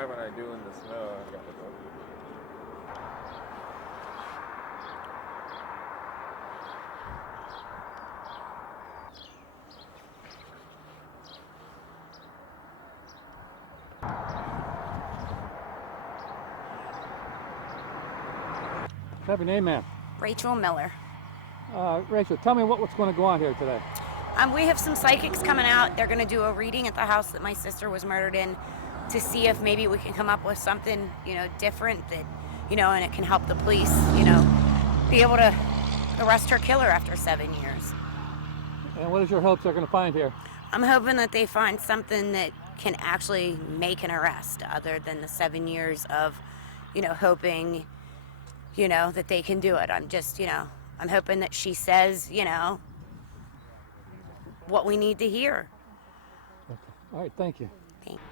driving I do in the snow. I gotta go. What's your name, ma'am? Rachel Miller. Rachel, tell me what's going to go on here today. We have some psychics coming out. They're going to do a reading at the house that my sister was murdered in to see if maybe we can come up with something, different that, and it can help the police, be able to arrest her killer after 7 years. And what is your hopes they're going to find here? I'm hoping that they find something that can actually make an arrest other than the 7 years of, hoping, that they can do it. I'm just, I'm hoping that she says, what we need to hear. Okay. All right, thank you. Thanks.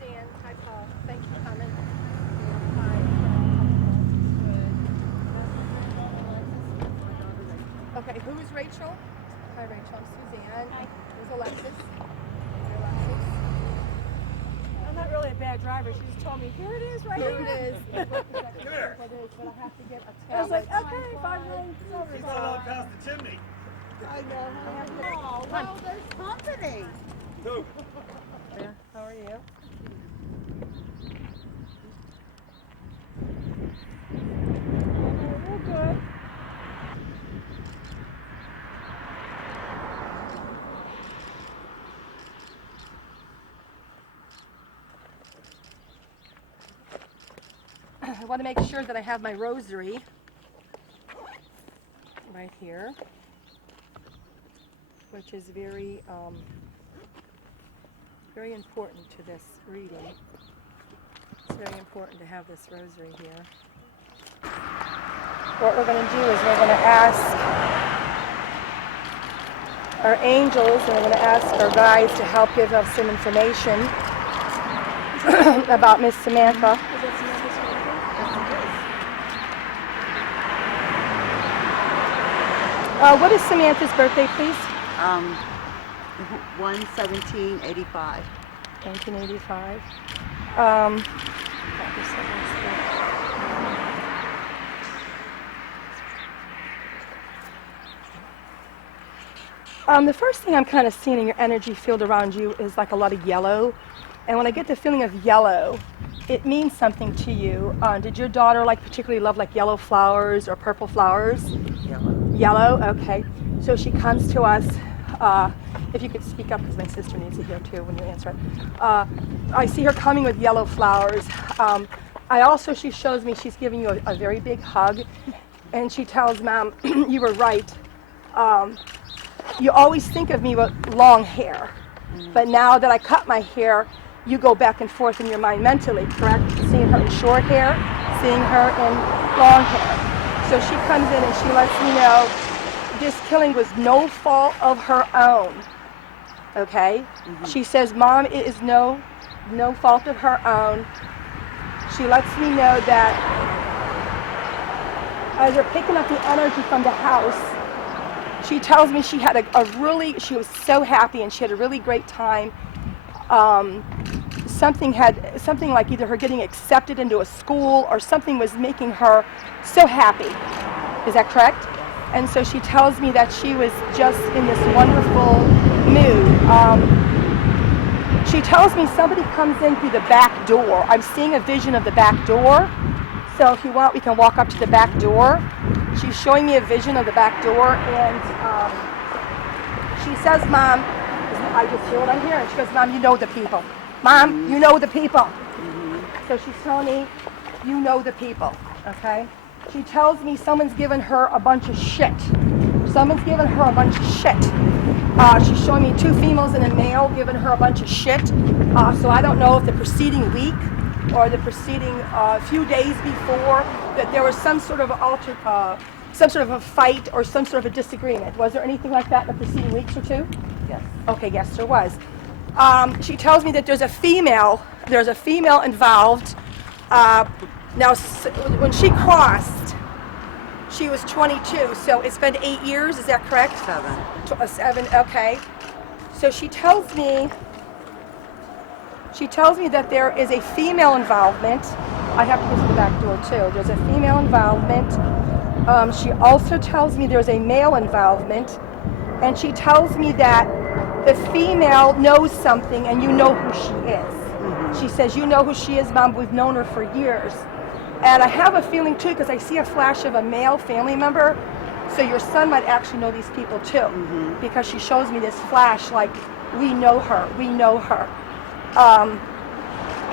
Suzanne, hi Paul. Thank you for coming. Okay, who is Rachel? Hi Rachel, I'm Suzanne. Hi. There's Alexis. Hi, Alexis. I'm not really a bad driver. She just told me, here it is right Here here. it is. Here. But I have to get a I was like, tablet. okay, 5 million over. He's all up past the chimney. I know. I have to. Oh, well, there's company. Who? Yeah, how are you? We're good. I want to make sure that I have my rosary right here, which is very important to this reading. It's very important to have this rosary here. What we're going to do is we're going to ask our angels and we're going to ask our guides to help give us some information about Miss Samantha. What is Samantha's birthday, please? 1/17/85. 1985. The first thing I'm kind of seeing in your energy field around you is like a lot of yellow. And when I get the feeling of yellow, it means something to you. Did your daughter particularly love yellow flowers or purple flowers? Yellow. Yellow, okay. So she comes to us. If you could speak up, because my sister needs to hear too when you answer it. I see her coming with yellow flowers. She shows me she's giving you a very big hug, and she tells Mom, you were right. You always think of me with long hair, but now that I cut my hair, you go back and forth in your mind mentally, correct? Seeing her in short hair, seeing her in long hair. So she comes in and she lets me know this killing was no fault of her own, okay? Mm-hmm. She says, Mom, it is no fault of her own. She lets me know that as they're picking up the energy from the house, she tells me she had she was so happy and she had a really great time. Something like either her getting accepted into a school or something was making her so happy. Is that correct? And so she tells me that she was just in this wonderful mood. She tells me somebody comes in through the back door. I'm seeing a vision of the back door. So if you want, we can walk up to the back door. She's showing me a vision of the back door, and she says, Mom, I just hear what I hear, and she goes, Mom, you know the people. Mom, you know the people. Mm-hmm. So she's telling me, you know the people, okay? She tells me someone's given her a bunch of shit. Someone's given her a bunch of shit. She's showing me 2 females and a male giving her a bunch of shit. So I don't know if the preceding week or the preceding few days before that there was some sort of some sort of a fight or some sort of a disagreement? Was there anything like that in the preceding weeks or two? Yes. Okay, yes, there was. She tells me that there's a female involved. Now, when she crossed, she was 22, so it's been 8 years, is that correct? 7. 7, okay. So she tells me that there is a female involvement. I have to go to the back door too. There's a female involvement. She also tells me there's a male involvement, and she tells me that the female knows something and you know who she is. Mm-hmm. She says, you know who she is, Mom, we've known her for years. And I have a feeling too, because I see a flash of a male family member, so your son might actually know these people too, mm-hmm. because she shows me this flash like, we know her, we know her.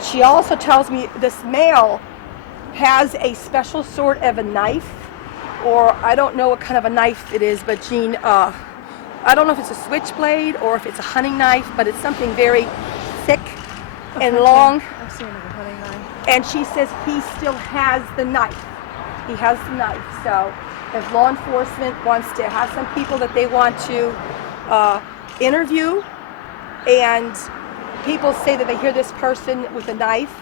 She also tells me this male has a special sort of a knife, or I don't know what kind of a knife it is, but Jean, I don't know if it's a switchblade or if it's a hunting knife, but it's something very thick and long. I've seen it with a hunting knife. And she says he still has the knife. He has the knife. So if law enforcement wants to have some people that they want to interview, and people say that they hear this person with a knife,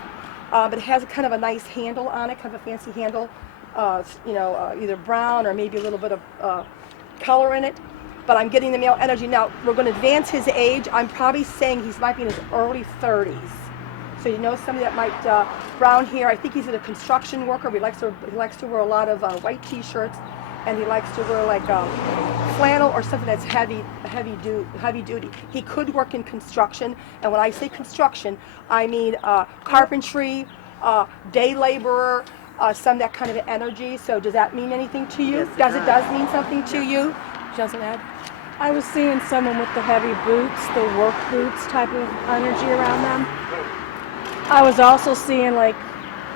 but it has a kind of a nice handle on it, kind of a fancy handle, either brown or maybe a little bit of color in it. But I'm getting the male energy. Now, we're going to advance his age. I'm probably saying he might be in his early 30s. So you know somebody that might, brown hair. I think he's a construction worker. He likes to wear a lot of white t-shirts, and he likes to wear like flannel or something that's heavy duty. He could work in construction, and when I say construction, I mean carpentry, day laborer, some that kind of energy. So does that mean anything to you? Yes, it does mean something to you? Doesn't Ed? I was seeing someone with the heavy boots, the work boots type of energy around them. I was also seeing like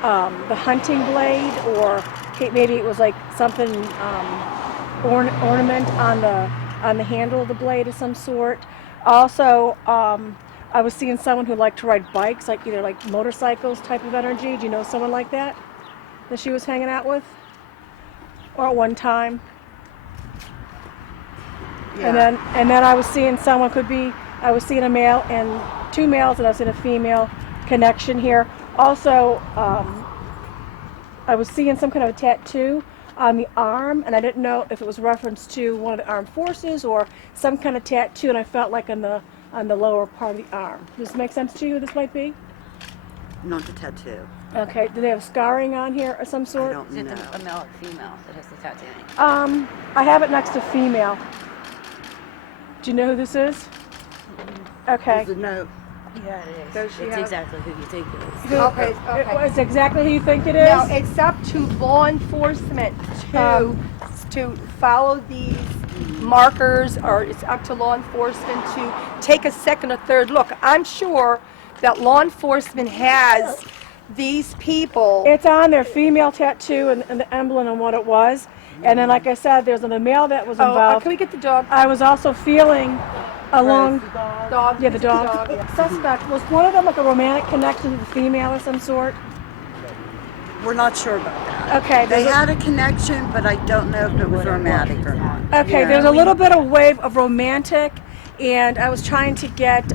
the hunting blade, or maybe it was like something ornament on the handle of the blade of some sort. Also, I was seeing someone who liked to ride bikes, like either like motorcycles type of energy. Do you know someone like that she was hanging out with, or at one time? Yeah. And then I was seeing someone I was seeing a male and 2 males, and I was seeing a female connection here. Also, I was seeing some kind of a tattoo on the arm, and I didn't know if it was reference to one of the armed forces or some kind of tattoo, and I felt like on the lower part of the arm. Does this make sense to you, who this might be? Not the tattoo. Okay, do they have scarring on here of some sort? I don't Is it know. a male or female that has the tattoo? I have it next to female. Do you know who this is? Okay. There's a note. Yeah, it is. Does she It's have- exactly who you think it is. Okay. It's exactly who you think it is? Now, it's up to law enforcement to follow these markers, or it's up to law enforcement to take a second or third look. I'm sure that law enforcement has these people. It's on their female tattoo and the emblem and what it was. And then, like I said, there's another male that was involved. Can we get the dog? I was also feeling along. Dog. Yeah, the dog. Yeah. Suspect, was one of them like a romantic connection to the female of some sort? We're not sure about that. Okay. They there's a- had a connection, but I don't know if it was romantic or not. Okay, Yeah. there's a little bit of wave of romantic, and I was trying to get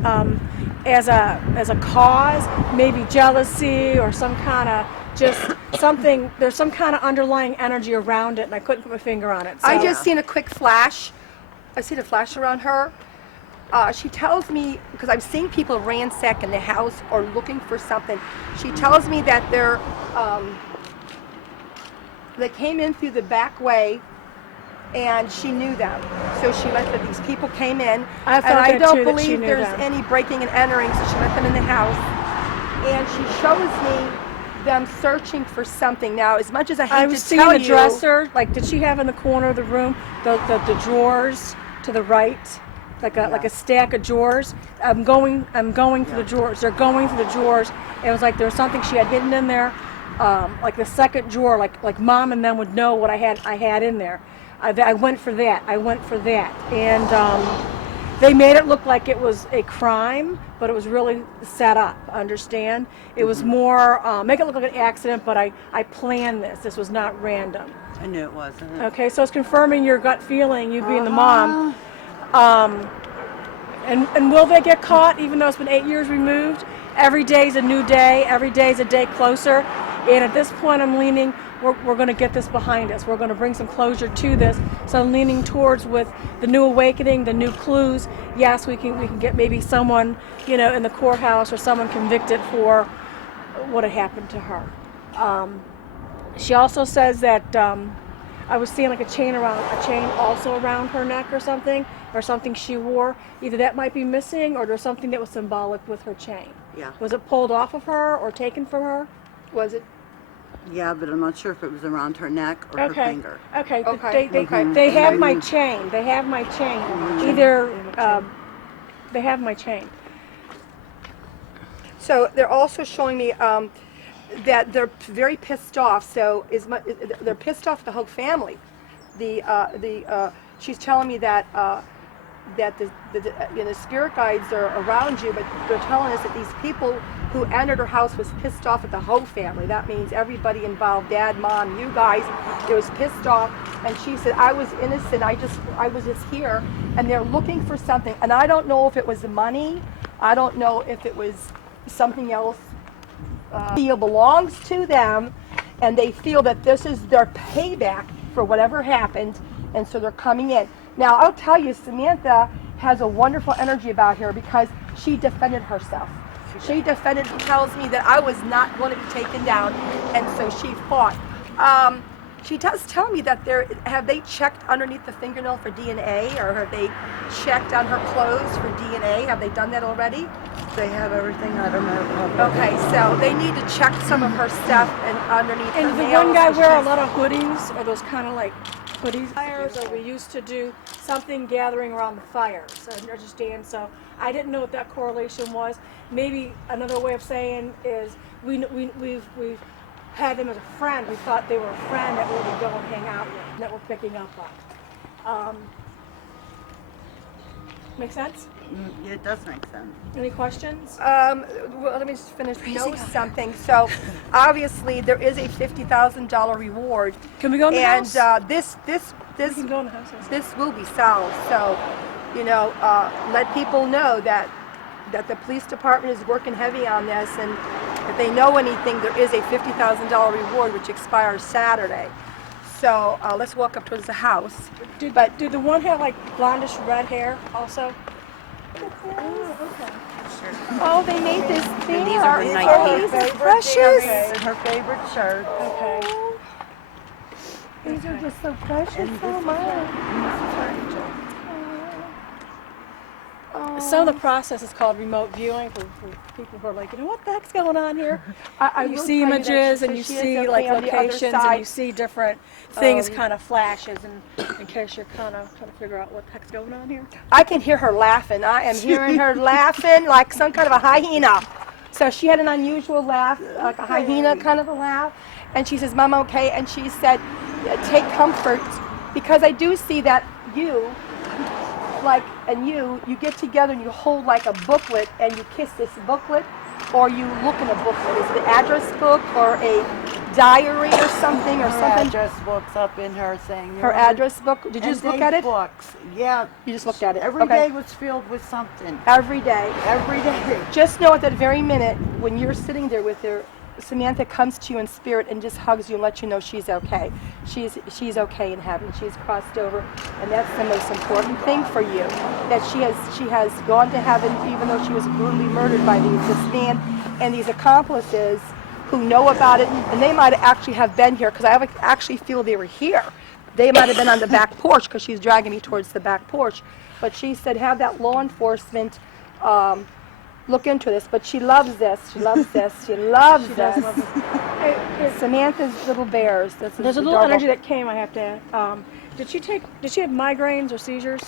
as a cause, maybe jealousy or some kind of just something. There's some kind of underlying energy around it, and I couldn't put my finger on it. So. I just seen a quick flash. I seen a flash around her. She tells me, because I'm seeing people ransacking the house or looking for something. She tells me that they came in through the back way, and she knew them. So she let these people came in, I felt and I that don't too, that she believe knew there's them. any breaking and entering. So she let them in the house, and she shows me them searching for something. Now, as much as I hate I to was seeing tell the you, dresser. Like, did she have in the corner of the room the drawers to the right, like a stack of drawers? I'm going through the drawers. They're going through the drawers. It was like there was something she had hidden in there, like the second drawer. Like Mom and them would know what I had in there. I went for that. And They made it look like it was a crime, but it was really set up, understand? It was more, make it look like an accident, but I planned this. This was not random. I knew it wasn't. Okay, so it's confirming your gut feeling, you being the mom. And will they get caught, even though it's been 8 years removed? Every day is a new day. Every day is a day closer. And at this point, I'm leaning, we're going to get this behind us. We're going to bring some closure to this. So I'm leaning towards with the new awakening, the new clues. Yes, we can get maybe someone, in the courthouse or someone convicted for what had happened to her. She also says that I was seeing like a chain also around her neck or something she wore. Either that might be missing or there's something that was symbolic with her chain. Yeah. Was it pulled off of her or taken from her? Was it? Yeah, but I'm not sure if it was around her neck or her finger. Okay. Okay. They have my chain. They have my chain. Either they have my chain. So they're also showing me that they're very pissed off. So they're pissed off the whole family. She's telling me that the spirit guides are around you, but they're telling us that these people who entered her house was pissed off at the whole family. That means everybody involved, dad, mom, you guys. It was pissed off, and she said, I was innocent. I was just here, and they're looking for something, and I don't know if it was the money. I don't know if it was something else. Feel belongs to them, and they feel that this is their payback for whatever happened, and so they're coming in. Now, I'll tell you, Samantha has a wonderful energy about her because she defended herself. She tells me that I was not going to be taken down, and so she fought. She does tell me that have they checked underneath the fingernail for DNA, or have they checked on her clothes for DNA? Have they done that already? They have everything. I don't know. Okay, so they need to check some of her stuff and underneath her And the nails. one guy wear a lot of hoodies, or those kind of like hoodies. Fires, or we used to do something gathering around the fires. I understand. So I didn't know what that correlation was. Maybe another way of saying is we've had them as a friend. We thought they were a friend that we would go and hang out with, that we're picking up on. Make sense? Yeah, it does make sense. Any questions? Well, let me just finish. Know something. So, obviously, there is a $50,000 reward. Can we go in the house? And this We can go in the house. this will be solved. So, let people know that the police department is working heavy on this, and if they know anything, there is a $50,000 reward which expires Saturday. So let's walk up towards the house. Did the one have like blondish red hair also? Oh, they made this thing. these are her night These pants. are precious. Her favorite shirt. Okay. These are just so precious. So much. Some of the process is called remote viewing for people who are like, what the heck's going on here? You will see tell you that images she and you says she is see okay like on the other locations side. and you see different things kind of flashes, and in case you're kind of trying to figure out what the heck's going on here. I can hear her laughing. I am hearing her laughing like some kind of a hyena. So she had an unusual laugh, like a hyena kind of a laugh. And she says, Mom, okay? And she said, take comfort, because I do see that you get together and you hold like a booklet and you kiss this booklet, or you look in a booklet. Is it an address book or a diary or something or Her something? address book's up in her thing. Her address book? Did you just look at it? Books. Yeah. You just looked at it. Every Okay. day was filled with something. Every day. Every day. Just know at that very minute when you're sitting there with her, Samantha comes to you in spirit and just hugs you and lets you know she's okay. She's okay in heaven. She's crossed over, and that's the most important thing for you. That she has gone to heaven, even though she was brutally murdered by this man and these accomplices who know about it, and they might actually have been here, because I actually feel they were here. They might have been on the back porch, because she's dragging me towards the back porch. But she said, have that law enforcement look into this. But she loves this. She loves this. She loves this. Samantha's little bears. There's a little energy that came. I have to. Did she have migraines or seizures?